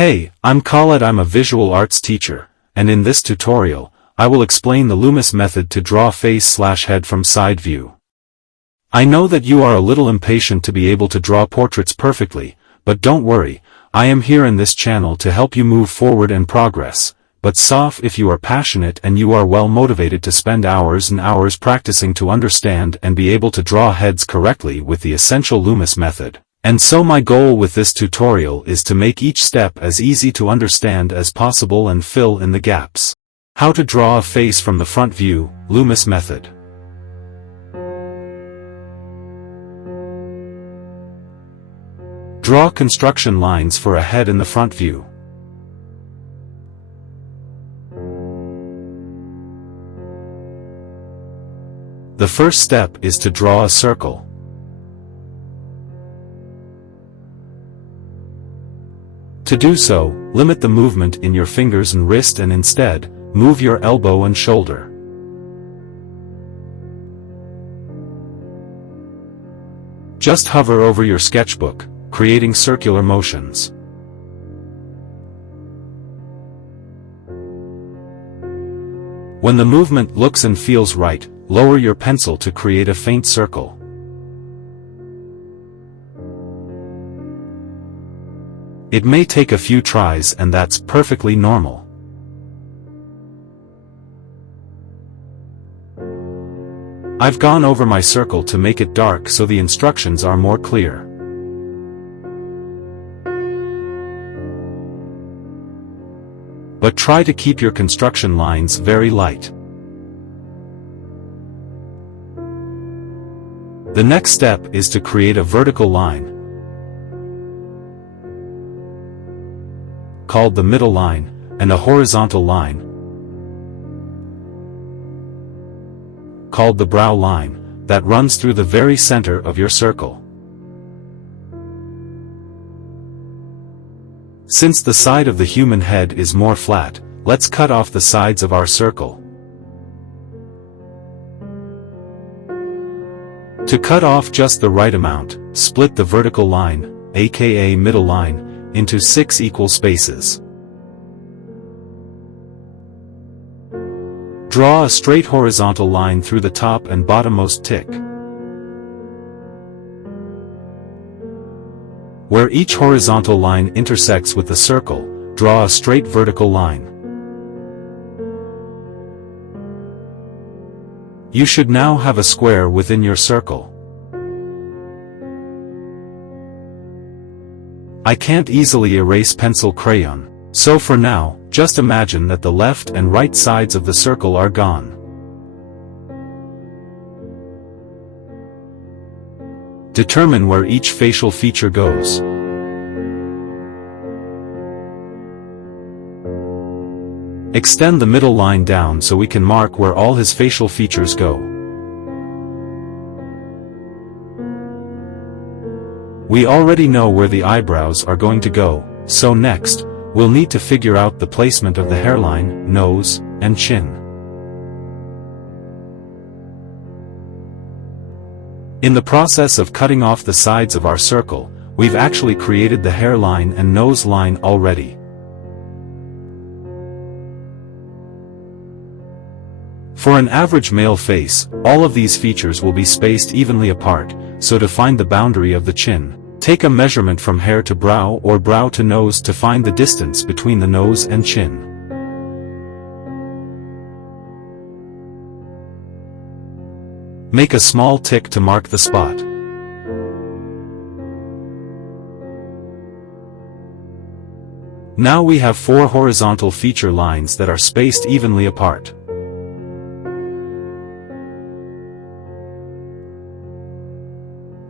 Hey, I'm Khaled. I'm a visual arts teacher, and in this tutorial, I will explain the Loomis method to draw face/head from side view. I know that you are a little impatient to be able to draw portraits perfectly, but don't worry, I am here in this channel to help you move forward and progress. But if you are passionate and you are well motivated to spend hours and hours practicing to understand and be able to draw heads correctly with the essential Loomis method. And so my goal with this tutorial is to make each step as easy to understand as possible and fill in the gaps. How to draw a face from the front view, Loomis method. Draw construction lines for a head in the front view. The first step is to draw a circle. To do so, limit the movement in your fingers and wrist and instead, move your elbow and shoulder. Just hover over your sketchbook, creating circular motions. When the movement looks and feels right, lower your pencil to create a faint circle. It may take a few tries, and that's perfectly normal. I've gone over my circle to make it dark so the instructions are more clear. But try to keep your construction lines very light. The next step is to create a vertical line, called the middle line, and a horizontal line, called the brow line, that runs through the very center of your circle. Since the side of the human head is more flat, let's cut off the sides of our circle. To cut off just the right amount, split the vertical line, aka middle line, into 6 equal spaces. Draw a straight horizontal line through the top and bottommost tick. Where each horizontal line intersects with the circle, draw a straight vertical line. You should now have a square within your circle. I can't easily erase pencil crayon, so for now, just imagine that the left and right sides of the circle are gone. Determine where each facial feature goes. Extend the middle line down so we can mark where all his facial features go. We already know where the eyebrows are going to go, so next, we'll need to figure out the placement of the hairline, nose, and chin. In the process of cutting off the sides of our circle, we've actually created the hairline and nose line already. For an average male face, all of these features will be spaced evenly apart, so to find the boundary of the chin, take a measurement from hair to brow or brow to nose to find the distance between the nose and chin. Make a small tick to mark the spot. Now we have 4 horizontal feature lines that are spaced evenly apart.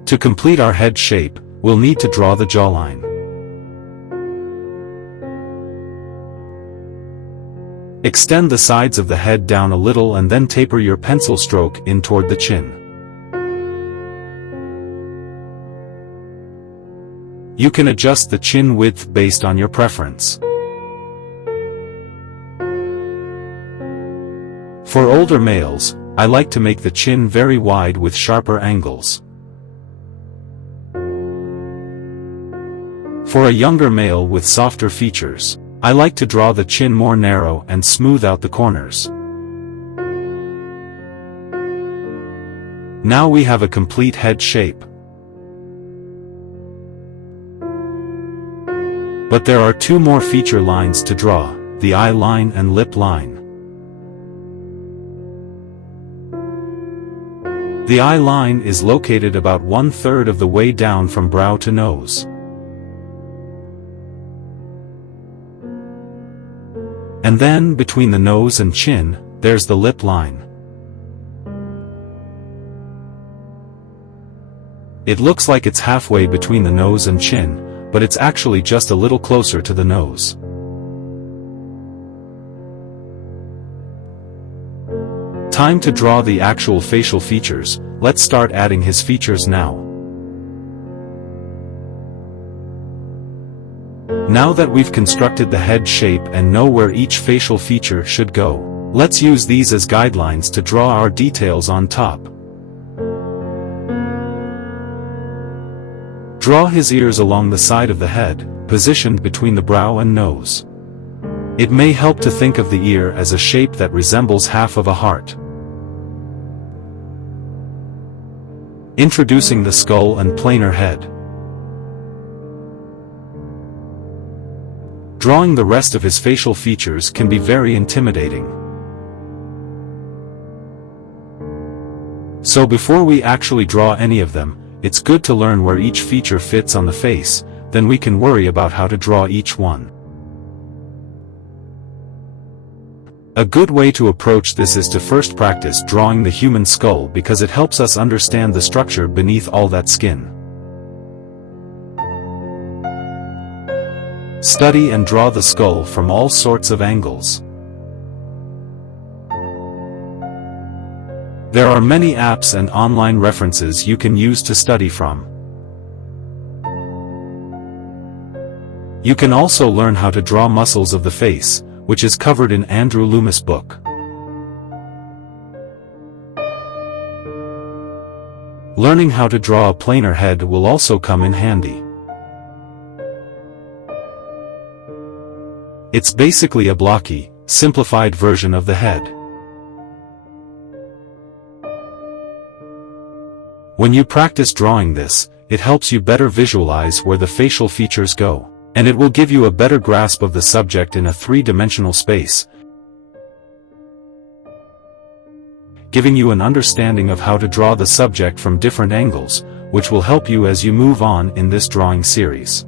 To complete our head shape, we'll need to draw the jawline. Extend the sides of the head down a little and then taper your pencil stroke in toward the chin. You can adjust the chin width based on your preference. For older males, I like to make the chin very wide with sharper angles. For a younger male with softer features, I like to draw the chin more narrow and smooth out the corners. Now we have a complete head shape. But there are two more feature lines to draw, the eye line and lip line. The eye line is located about 1/3 of the way down from brow to nose. And then, between the nose and chin, there's the lip line. It looks like it's halfway between the nose and chin, but it's actually just a little closer to the nose. Time to draw the actual facial features. Let's start adding his features now. Now that we've constructed the head shape and know where each facial feature should go, let's use these as guidelines to draw our details on top. Draw his ears along the side of the head, positioned between the brow and nose. It may help to think of the ear as a shape that resembles half of a heart. Introducing the skull and planar head. Drawing the rest of his facial features can be very intimidating. So before we actually draw any of them, it's good to learn where each feature fits on the face, then we can worry about how to draw each one. A good way to approach this is to first practice drawing the human skull because it helps us understand the structure beneath all that skin. Study and draw the skull from all sorts of angles. There are many apps and online references you can use to study from. You can also learn how to draw muscles of the face, which is covered in Andrew Loomis' book. Learning how to draw a planar head will also come in handy. It's basically a blocky, simplified version of the head. When you practice drawing this, it helps you better visualize where the facial features go, and it will give you a better grasp of the subject in a three-dimensional space, giving you an understanding of how to draw the subject from different angles, which will help you as you move on in this drawing series.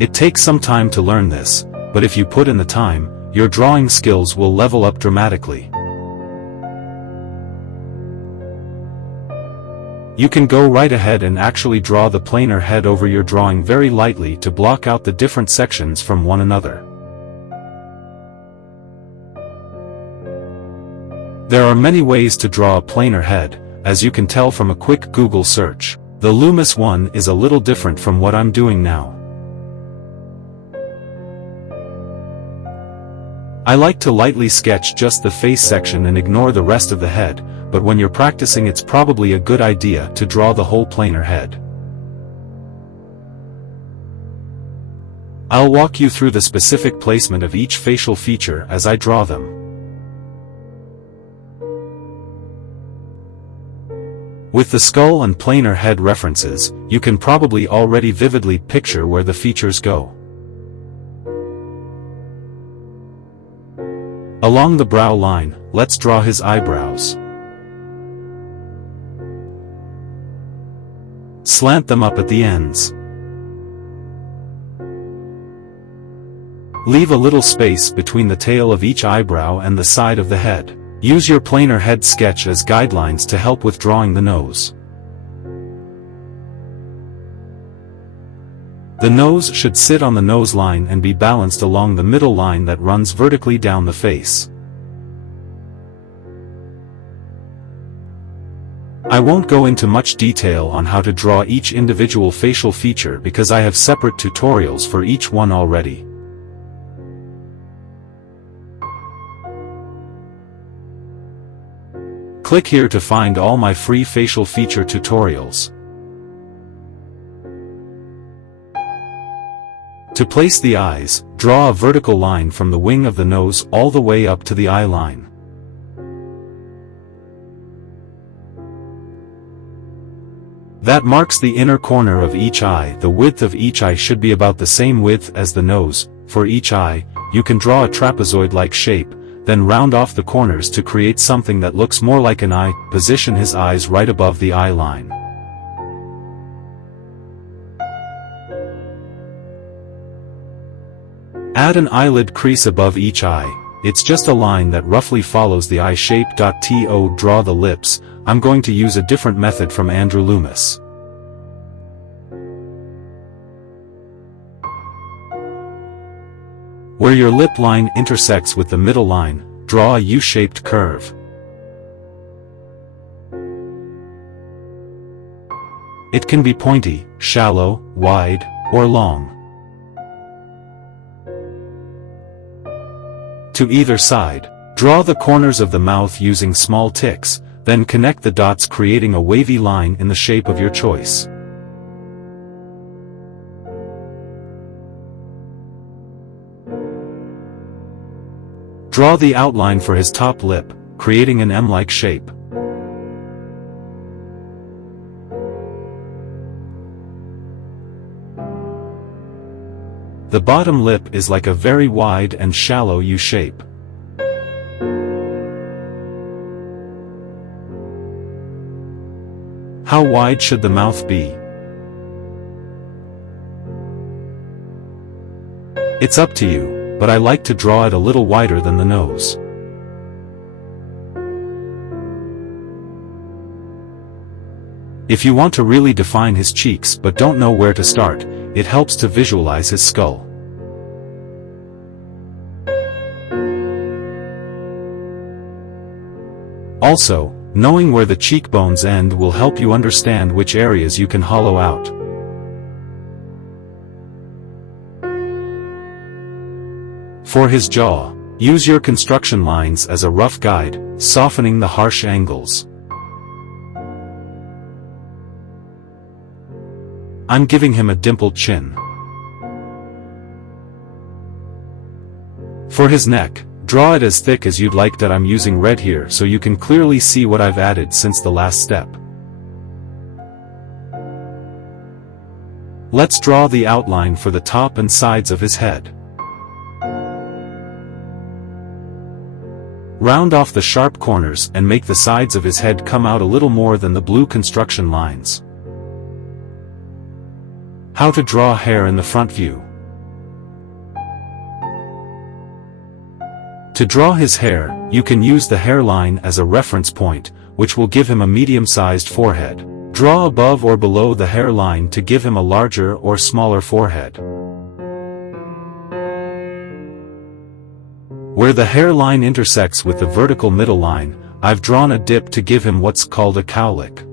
It takes some time to learn this, but if you put in the time, your drawing skills will level up dramatically. You can go right ahead and actually draw the planar head over your drawing very lightly to block out the different sections from one another. There are many ways to draw a planar head, as you can tell from a quick Google search. The Loomis one is a little different from what I'm doing now. I like to lightly sketch just the face section and ignore the rest of the head, but when you're practicing it's probably a good idea to draw the whole planar head. I'll walk you through the specific placement of each facial feature as I draw them. With the skull and planar head references, you can probably already vividly picture where the features go. Along the brow line, let's draw his eyebrows. Slant them up at the ends. Leave a little space between the tail of each eyebrow and the side of the head. Use your planar head sketch as guidelines to help with drawing the nose. The nose should sit on the nose line and be balanced along the middle line that runs vertically down the face. I won't go into much detail on how to draw each individual facial feature because I have separate tutorials for each one already. Click here to find all my free facial feature tutorials. To place the eyes, draw a vertical line from the wing of the nose all the way up to the eye line. That marks the inner corner of each eye. The width of each eye should be about the same width as the nose. For each eye, you can draw a trapezoid-like shape, then round off the corners to create something that looks more like an eye. Position his eyes right above the eye line. Add an eyelid crease above each eye. It's just a line that roughly follows the eye shape. To draw the lips, I'm going to use a different method from Andrew Loomis. Where your lip line intersects with the middle line, draw a U-shaped curve. It can be pointy, shallow, wide, or long. To either side, draw the corners of the mouth using small ticks, then connect the dots, creating a wavy line in the shape of your choice. Draw the outline for his top lip, creating an M-like shape. The bottom lip is like a very wide and shallow U shape. How wide should the mouth be? It's up to you, but I like to draw it a little wider than the nose. If you want to really define his cheeks but don't know where to start, it helps to visualize his skull. Also, knowing where the cheekbones end will help you understand which areas you can hollow out. For his jaw, use your construction lines as a rough guide, softening the harsh angles. I'm giving him a dimpled chin. For his neck, draw it as thick as you'd like. I'm using red here so you can clearly see what I've added since the last step. Let's draw the outline for the top and sides of his head. Round off the sharp corners and make the sides of his head come out a little more than the blue construction lines. How to draw hair in the front view. To draw his hair, you can use the hairline as a reference point, which will give him a medium-sized forehead. Draw above or below the hairline to give him a larger or smaller forehead. Where the hairline intersects with the vertical middle line, I've drawn a dip to give him what's called a cowlick.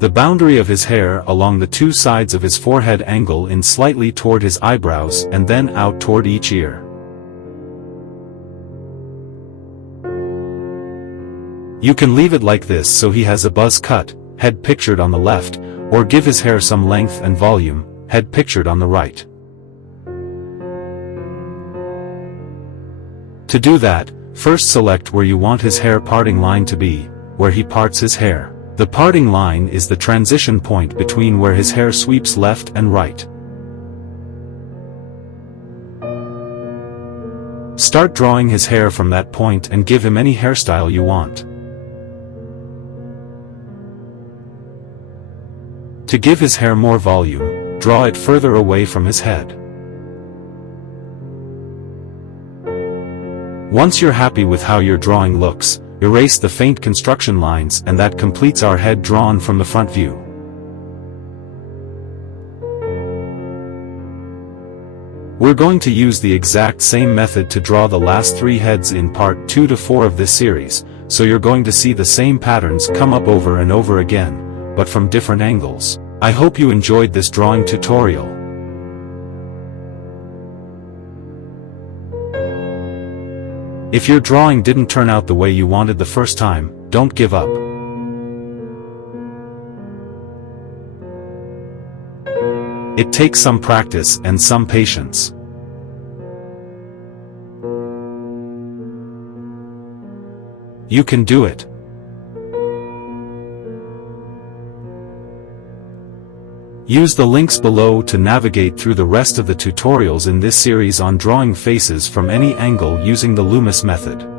The boundary of his hair along the two sides of his forehead angle in slightly toward his eyebrows and then out toward each ear. You can leave it like this so he has a buzz cut, head pictured on the left, or give his hair some length and volume, head pictured on the right. To do that, first select where you want his hair parting line to be, where he parts his hair. The parting line is the transition point between where his hair sweeps left and right. Start drawing his hair from that point and give him any hairstyle you want. To give his hair more volume, draw it further away from his head. Once you're happy with how your drawing looks, erase the faint construction lines, and that completes our head drawn from the front view. We're going to use the exact same method to draw the last 3 heads in part 2 to 4 of this series, so you're going to see the same patterns come up over and over again, but from different angles. I hope you enjoyed this drawing tutorial. If your drawing didn't turn out the way you wanted the first time, don't give up. It takes some practice and some patience. You can do it. Use the links below to navigate through the rest of the tutorials in this series on drawing faces from any angle using the Loomis method.